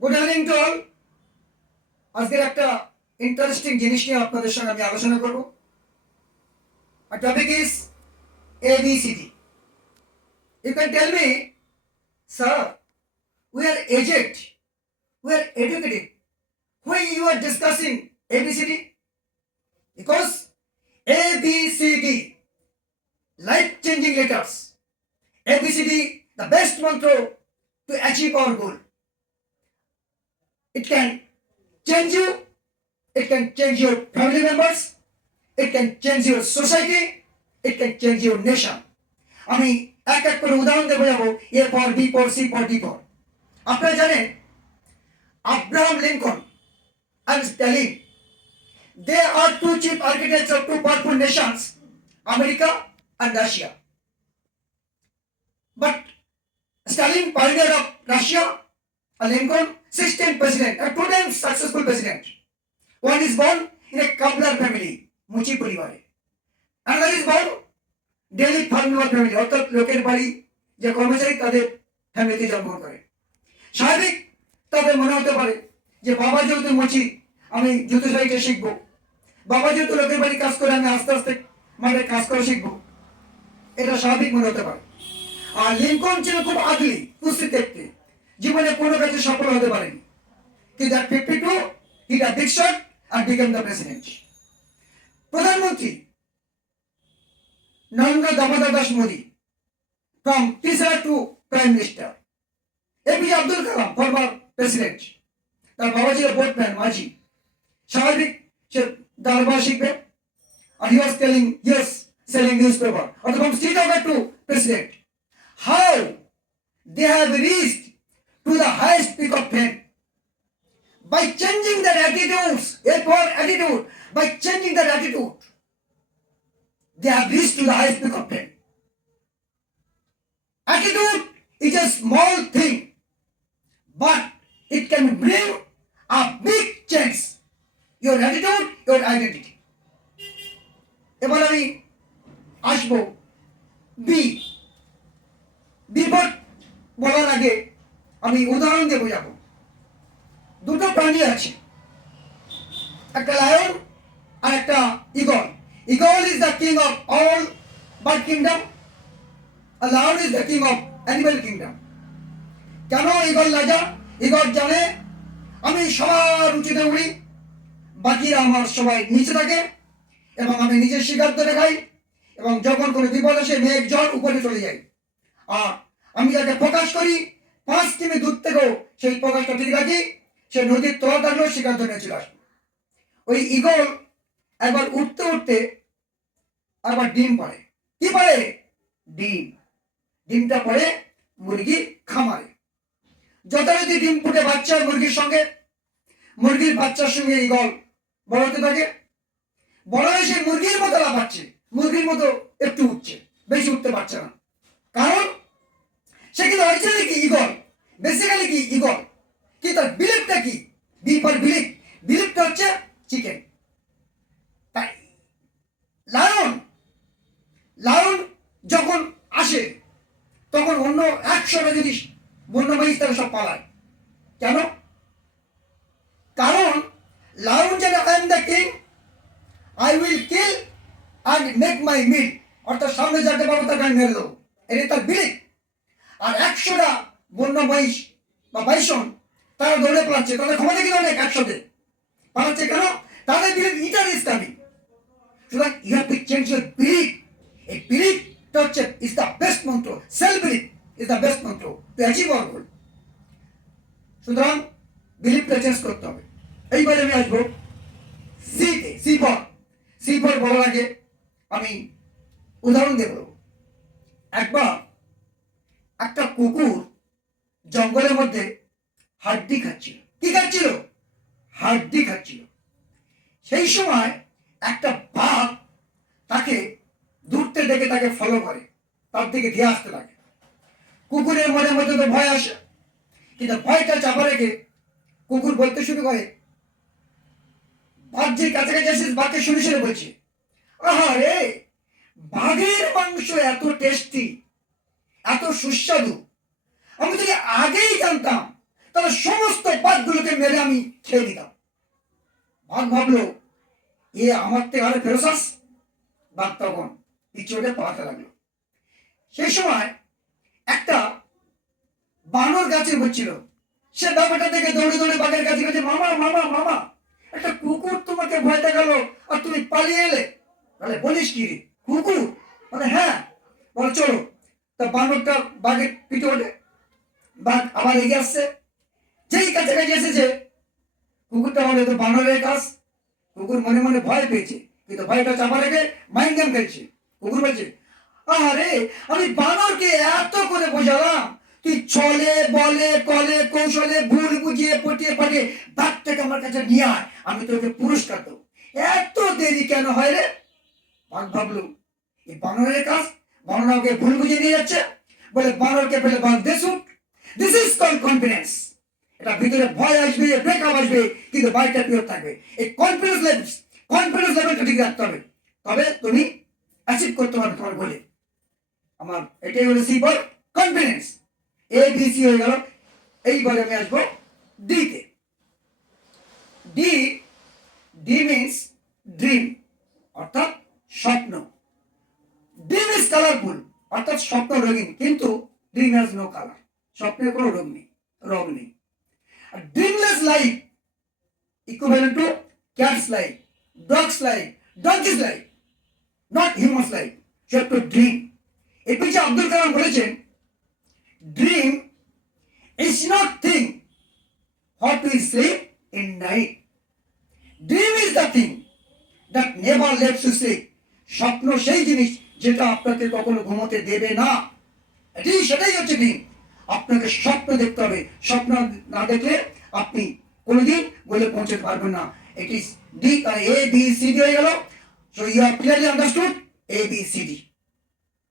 Good evening to all. আজকের একটা interesting জিনিস নিয়ে আপনাদের সঙ্গে আমি আলোচনা করব। আর topic is ABCD. You can tell me, sir, we are aged, we are educated. Why you are discussing ABCD? Because ABCD, life-changing letters. ABCD, the best mantra to achieve our goal. It can change you, it can change your family members, it can change your society, it can change your nation. আমি এক এক করে উদাহরণ দেবো যাবো, A for B for C for D for. আপনারা জানেন Abraham Lincoln and Stalin, they are two chief architects of two powerful nations, America and Russia. But Stalin, pioneer of Russia, and Lincoln, 16th president, a two times successful president. One is born in a cobbler family, মুচি পরিবারে, another is born daily farmer family, অর্থাৎ লোকের বাড়ি যে কর্মচারী তাদের ফ্যামিলিতে জন্মগ্রহণ করে। স্বাভাবিক তাদের মনে হতে পারে যে বাবা যেহেতু মুচি, আমি জুতো সেলাইটা শিখবো, বাবা যেহেতু লোকের বাড়ি কাজ করে, আমি আস্তে আস্তে মাঠে কাজ করে শিখবো, এটা স্বাভাবিক মনে হতে পারে। আর লিঙ্কন ছিল খুব আগলি, কুস্তি দেখতে, জীবনে কোনো কাজে সফল হতে পারেনি, কিন্তু at 52 he got big shot and became the president. প্রধানমন্ত্রী Narendra Damodar Das Modi, from teacher to prime minister. APJ Abdul Kalam, former president, তার বাবা ছিল বোটম্যান, মাঝি। স্বাভাবিক সে দরবার শিখবে, and he was telling, yes, selling newspaper. Or from Srinagar to president, how they have reached to the highest peak of fame by changing their attitudes. Therefore, attitude, by changing their attitude, they have reached to the highest peak of fame. Attitude is a small thing, but it can bring a big change. Your attitude, your identity. এবার আমি আসবো B. বিপদ বলার আগে আমি উদাহরণ দিয়ে বোঝাবো। দুটো প্রাণী আছে, একটা লায়ন আর একটা eagle. Eagle is the king of all bird kingdom, আর lion is the king of animal kingdom. কেন ঈগল রাজা? ঈগল জানে আমি সবার উঁচুতে উড়ি, বাকিরা আমার সবাই নিচে থাকে, এবং আমি নিজের শিকার ধরে খাই, এবং যখন কোনো বিপদ আসে মেঘ জল উপরে চলে যায়। আর আমি যাকে প্রকাশ করি 5 কিমি দূর থেকেও সেই প্রকাশটা ঠিক রাখি, সে নদীর তলা থাকলেও শিকার ধরে চলে আসবে। ওই ঈগল একবার উঠতে উঠতে আবার ডিম পাড়ে। কি পারে? ডিম। ডিমটা পড়ে মুরগির খামারে। যথারীতি ডিম ফুটে বাচ্চা মুরগির সঙ্গে, মুরগির বাচ্চার সঙ্গে ঈগল বড় হতে থাকে। বড় হয়ে সে মুরগির মতো লাফাচ্ছে, মুরগির মতো একটু উঠছে, বেশি উঠতে পারছে না। কারণ সে কিন্তু অরিজিনালি কি ঈগল, বেসিক্যালি কি ঈগল, কি তার বিলিফটা কি? B for belief. বিলিফটা হচ্ছে চিকেন। তাই লায়ন যখন আসে তখন অন্য 100টা যদি বন্য মহিষ তারা সব পালায়। কেন? কারণ লায়ন জানে I am the king, I will kill and make my meal, অর্থাৎ সামনে যাকে পাবো তাকে আমি মেরে দেবো, এটা তার বিলিফ। আর 100টা বন্য মহিষ বা বাইসন তারা দৌড়ে পালাচ্ছে, তাদের ক্ষমতা কিন্তু অনেক, 100তে পালাচ্ছে। কেন? তাদের বিলিফ ইটার ইজ কামিং। সুতরাং you have to change your belief. এই বিলিফটা হচ্ছে is the best mantra. Self belief is the best mantra to achieve our goal. সুতরাং বিলিফটা চেঞ্জ করতে হবে। এইবারে আমি আসবো সিতে। সি ফর বলার আগে আমি উদাহরণ দেব। একবার একটা কুকুর জঙ্গলের মধ্যে হাড্ডি খাচ্ছিল। কি খাচ্ছিল? হাড্ডি খাচ্ছিল। সেই সময় একটা বাঘ তাকে দূরতে দেখে তাকে ফলো করে, তার দিকে ধেয়ে আসতে লাগে। কুকুরের মনের মধ্যে তো ভয় আসে, কিন্তু ভয়টা চাপা রেখে কুকুর বলতে শুরু করে, বাঘ যে কাছাকাছি আসে বাঘকে শুনে শুনে বলছে, আহা রে, বাঘের মাংস এত টেস্টি, এত সুস্বাদু, আমি যদি আগেই জানতাম তাহলে সমস্ত বাঘগুলোকে মেরে আমি খেয়ে দিতাম। বাঘ ভাবলো এ আমার থেকে আরো ফেরোসাস। বাঘ তখন পিছনে পালাতে লাগলো। সেই সময় একটা বানর গাছে হচ্ছিল, সে ব্যাপারটা দেখে দৌড়ে দৌড়ে বাঘের কাছে গেছে, মামা মামা মামা, একটা কুকুর তোমাকে ভয় দেখালো আর তুমি পালিয়ে এলে। বলে বলিস কি রে, কুকুর? বলে হ্যাঁ। বলে চলো। তা বানরটা বাঘের পিঠে ওঠে, বাঘ আবার এগিয়ে আসছে। যেই কাছাকাছি এসেছে, কুকুরটা বলে তো বানরের কাজ। কুকুর মনে মনে ভয় পেয়েছে, কিন্তু ভয়টা চাপা রেখে মাইন্ড গেম খেলছে। কুকুর বলছে আরে আমি বানরকে এত করে বোঝালাম, তুই ছলে বলে কলে কৌশলে ভুল বুঝিয়ে পটিয়ে পাঠিয়ে বাঘটাকে আমার কাছে নিয়ে আয়, আমি তোকে পুরস্কার দেবো। এত দেরি কেন হয় রে? বাঘ ভাবলো এই বানরের কাজ, বানর ওকে ভুল বুঝিয়ে নিয়ে যাচ্ছে। বলে বানরকে পেলে বাঘ দেশুক। This is called confidence. এটা ভিতরে ভয় আসবে, ব্রেকআপ আসবে, কিন্তু বাইকটা পিওর থাকবে। এই কনফিডেন্স লেভেলটা ঠিক রাখতে হবে, তবে তুমি অ্যাচিভ করতে পারবে তোমার গোলে। আমার এটাই হলো C for confidence. A B C হয়ে গেল। এইবারে আমি আসবো ডি তে। ডি, ডি মিন্স ড্রিম, অর্থাৎ স্বপ্ন। ড্রিম ইজ কালারফুল, অর্থাৎ স্বপ্ন রঙিন, কিন্তু ড্রিম হ্যাজ নো কালার। স্বপ্নের কোনো রং নেই। Dreamless life equivalent to cats life, dogs life, donkeys life, not humans life. So have to dream. APJ Abdul Kalam বলেছেন, dream is not thing what we sleep in night, dream is the thing that never lets you sleep. স্বপ্ন সেই জিনিস যেটা আপনাকে কখনো ঘুমোতে দেবে না। সেটাই হচ্ছে ড্রিম। আপনাকে স্বপ্ন দেখতে হবে, স্বপ্ন না দেখলে আপনি কোনোদিন গোলে পৌঁছতে পারবেন না। It is D, A B C D হয়ে গেল। So you have clearly understood A B C D.